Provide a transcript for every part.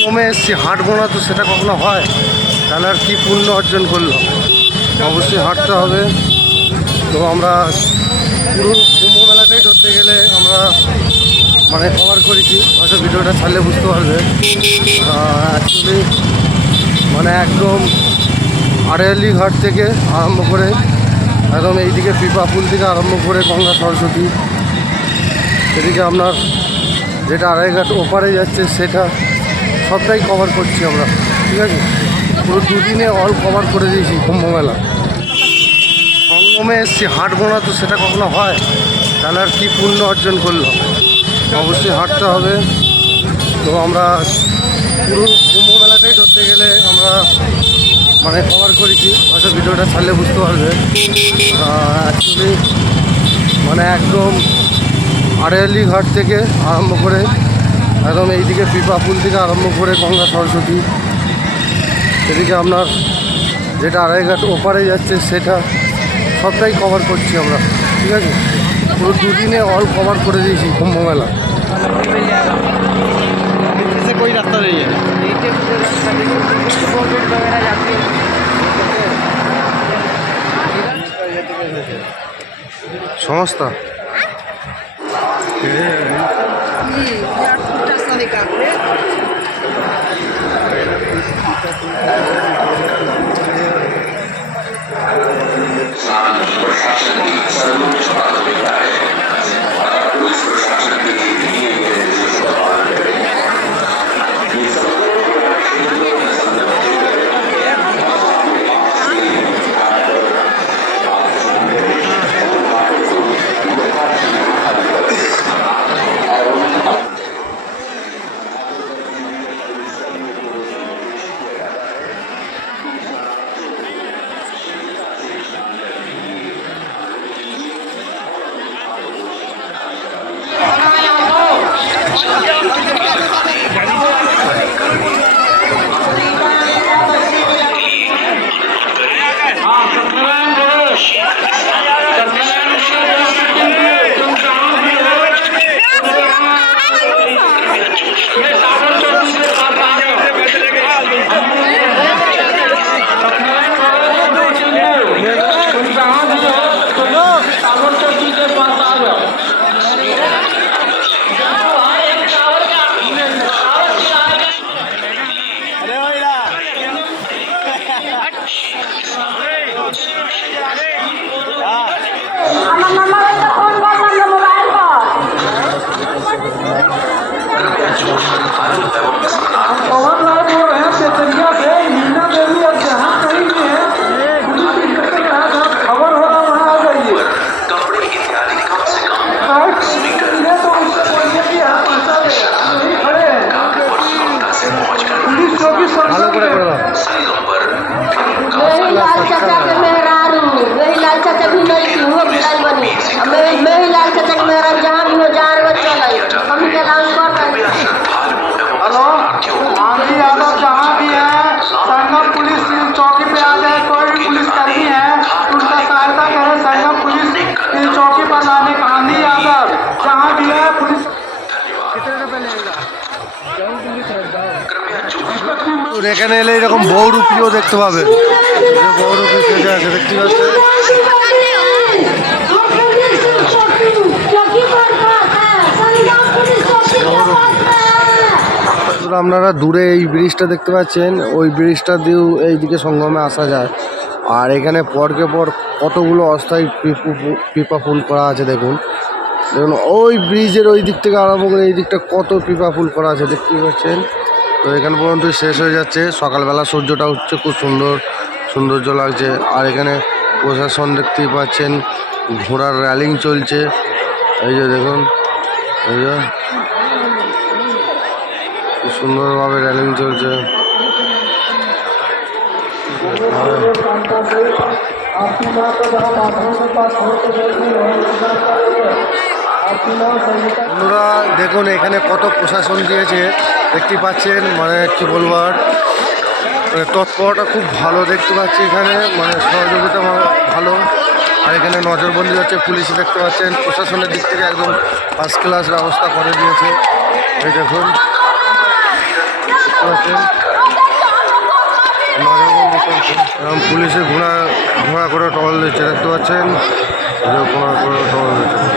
সঙ্গমে এসছি, হাঁটবো না তো সেটা কখনো হয়? তাহলে আর কি পুণ্য অর্জন করল? অবশ্যই হাঁটতে হবে। তো আমরা পুরো কুম্ভ মেলাটাই ধরতে গেলে আমরা মানে কভার করেছি। হয়তো ভিডিওটা ছাড়লে বুঝতে পারবে। অ্যাকচুয়ালি মানে একদম আড়াইলি ঘাট থেকে আরম্ভ করে একদম এইদিকে পিপা পুল থেকে আরম্ভ করে গঙ্গা সরস্বতী। এদিকে আপনার যেটা আড়াইঘাট ওপারে যাচ্ছে, সেটা সবটাই কভার করছি আমরা, ঠিক আছে? পুরো দুদিনে অল কভার করে দিয়েছি কুম্ভ মেলা সঙ্গমে এসছি হাঁটবো না তো সেটা কখনো হয়? তাহলে আর কি পুণ্য অর্জন করল অবশ্যই হাঁটতে হবে। তো আমরা পুরো কুম্ভ মেলাটাই ধরতে গেলে আমরা মানে কভার করেছি। হয়তো ভিডিওটা ছাড়লে বুঝতে পারবে। অ্যাকচুয়ালি মানে একদম আড়াইলি ঘাট থেকে আরম্ভ করে একদম এইদিকে পিপা পুল থেকে আরম্ভ করে গঙ্গা সরস্বতী এদিকে আপনার যেটা আড়াইঘাট ওপারে যাচ্ছে সেটা সবটাই কভার করছি আমরা ঠিক আছে পুরো দুদিনে অল কভার করে দিয়েছি কুম্ভ মেলা से कोई रास्ता नहीं है সংস্থা আমার এখানে এলে এরকম বৌরুপিও দেখতে পাবে সেজে আছে, দেখতে পাচ্ছেন? আপনারা দূরে এই ব্রিজটা দেখতে পাচ্ছেন। ওই ব্রিজটা দিয়েও এইদিকে সঙ্গমে আসা যায়। আর এখানে পরকে পর কতগুলো অস্থায়ী পিপা ফুল করা আছে, দেখুন। দেখুন, ওই ব্রিজের ওই দিক থেকে আরম্ভ করে এই দিকটা কত পিপা ফুল করা আছে দেখতে পাচ্ছেন। তো এখানে পর্যন্ত শেষ হয়ে যাচ্ছে। সকালবেলা সূর্যটা হচ্ছে খুব সুন্দর সৌন্দর্য লাগছে। আর এখানে প্রশাসন দেখতেই পাচ্ছেন, ঘোড়ার র্যালিং চলছে। এই যে দেখুন, এই যে খুব সুন্দরভাবে র্যালিং চলছে। দেখুন এখানে কত প্রশাসন দিয়েছে। দেখতে পাচ্ছেন মানে কি বলব আর মানে তৎপরতা খুব ভালো দেখতে পাচ্ছি এখানে মানে সহযোগিতা ভালো। আর এখানে নজরবন্দি হচ্ছে পুলিশ দেখতে পাচ্ছেন, প্রশাসনের দিক থেকে একদম ফার্স্ট ক্লাস ব্যবস্থা করে দিয়েছে। এই দেখুন, দেখতে পাচ্ছেন এরকম পুলিশে ঘোড়া ঘোড়া করে টহল দিচ্ছে, দেখতে পাচ্ছেন? ঘোড়া করে টহল দিচ্ছে।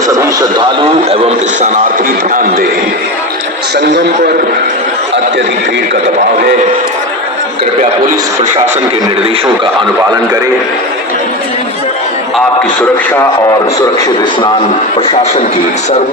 कृपया सभी श्रद्धालु एवं स्नानार्थी ध्यान दें। संगम पर अत्यधिक भीड़ का दबाव है। कृपया पुलिस प्रशासन के निर्देशों का अनुपालन करें। आपकी सुरक्षा और सुरक्षित स्नान प्रशासन की सर्व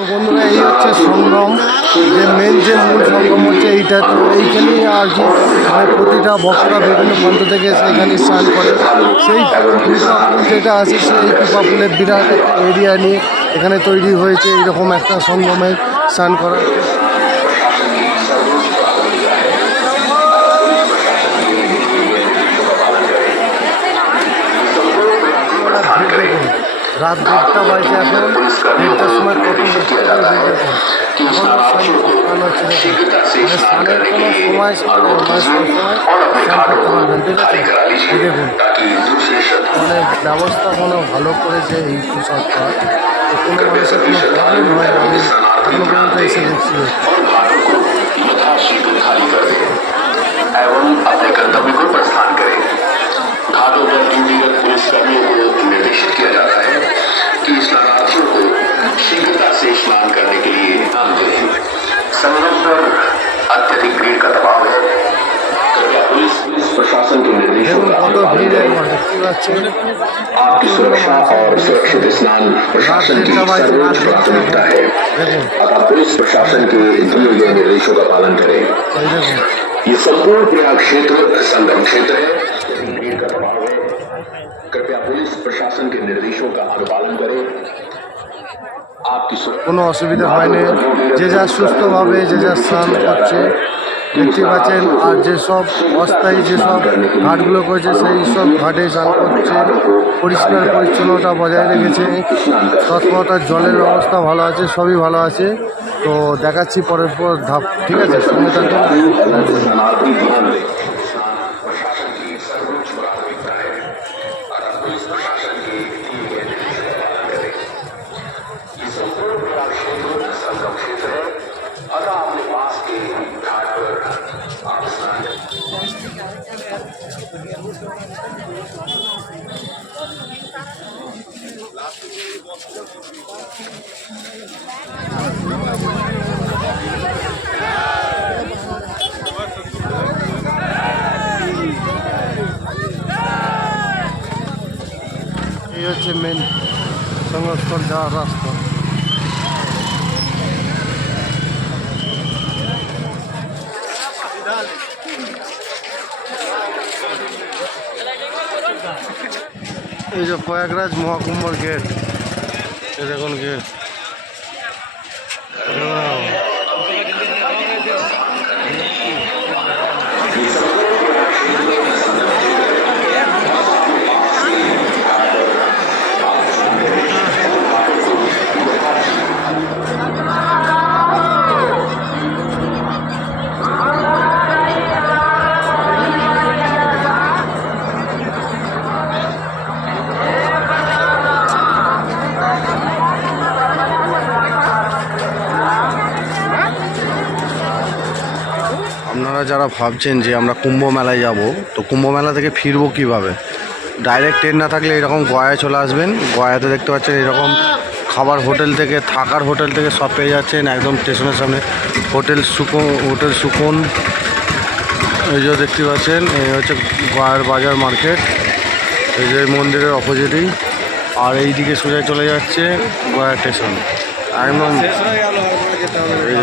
তো বন্ধুরা, এই হচ্ছে সংগ্রাম যে মেন যে মূল সংগ্রাম হচ্ছে এইটা, তো এইখানেই আর কি মানে প্রতিটা ভক্তরা বিভিন্ন প্রান্ত থেকে এসে এখানে স্নান করে। সেই যেটা আছে, সেই কৃপা বিরাট এরিয়া নিয়ে এখানে তৈরি হয়েছে, এইরকম একটা সংগ্রামে স্নান করা। রাত দেড়টা বাজে এখন দেড়টার সময় কত লোক এখন স্নান হচ্ছে দেখুন। মানে স্নানের কোনো সময় ছিল না, মানে সব সময় স্নান করতে পারবেন ঠিক আছে এই দেখুন মানে ব্যবস্থা কোনো ভালো করেছে এই তুষার পার্ক তো কোনো মানুষের কোনো প্রবলেম হয় না আমি এখনো পর্যন্ত এসে দেখছি यथाशीघ्र खाली कर दें एवं अपने गंतव्य को प्रस्थान करें और सुरक्षित स्नान प्रशासन की सर्वोच्च प्राथमिकता है দেখুন अतः पुलिस प्रशासन के दिए गए निर्देशों का पालन करें এই দেখুন ये संपूर्ण प्रयाग क्षेत्र संगम क्षेत्र है भीड़ का दबाव है कृपया पुलिस प्रशासन के निर्देशों का अनुपालन करें आपकी सुरक्षा কোনো অসুবিধা হয়নি যে যা সুস্থভাবে যে যা স্নান করছে দেখতে পাচ্ছেন আর যেসব অস্থায়ী যেসব ঘাটগুলো করেছে, সেই সব ঘাটে স্নান করছে। পরিষ্কার পরিচ্ছন্নতা বজায় রেখেছে। তৎপরতার জলের ব্যবস্থা ভালো আছে, সবই ভালো আছে। তো দেখাচ্ছি পরের পর ধাপ। ঠিক আছে? সঙ্গে থাকবেন। এই হচ্ছে মেন সংস্থল যাওয়ার রাস্তা এই যে প্রয়াগরাজ মহাকুম্ভর গেট এই দেখুন গেট যারা ভাবছেন যে আমরা কুম্ভ মেলায় যাব, তো কুম্ভ মেলা থেকে ফিরবো কীভাবে? ডাইরেক্ট ট্রেন না থাকলে এরকম গয়ায় চলে আসবেন। গয়াতে দেখতে পাচ্ছেন এরকম খাবার হোটেল থেকে, থাকার হোটেল থেকে সব পেয়ে যাচ্ছেন। একদম স্টেশনের সামনে হোটেল সুকোন হোটেল সুকোন। এই যে দেখতে পাচ্ছেন, এই হচ্ছে গয়ার বাজার মার্কেট। এই যে মন্দিরের অপোজিটেই। আর এই দিকে সোজা চলে যাচ্ছে গয়া স্টেশন। একদম এই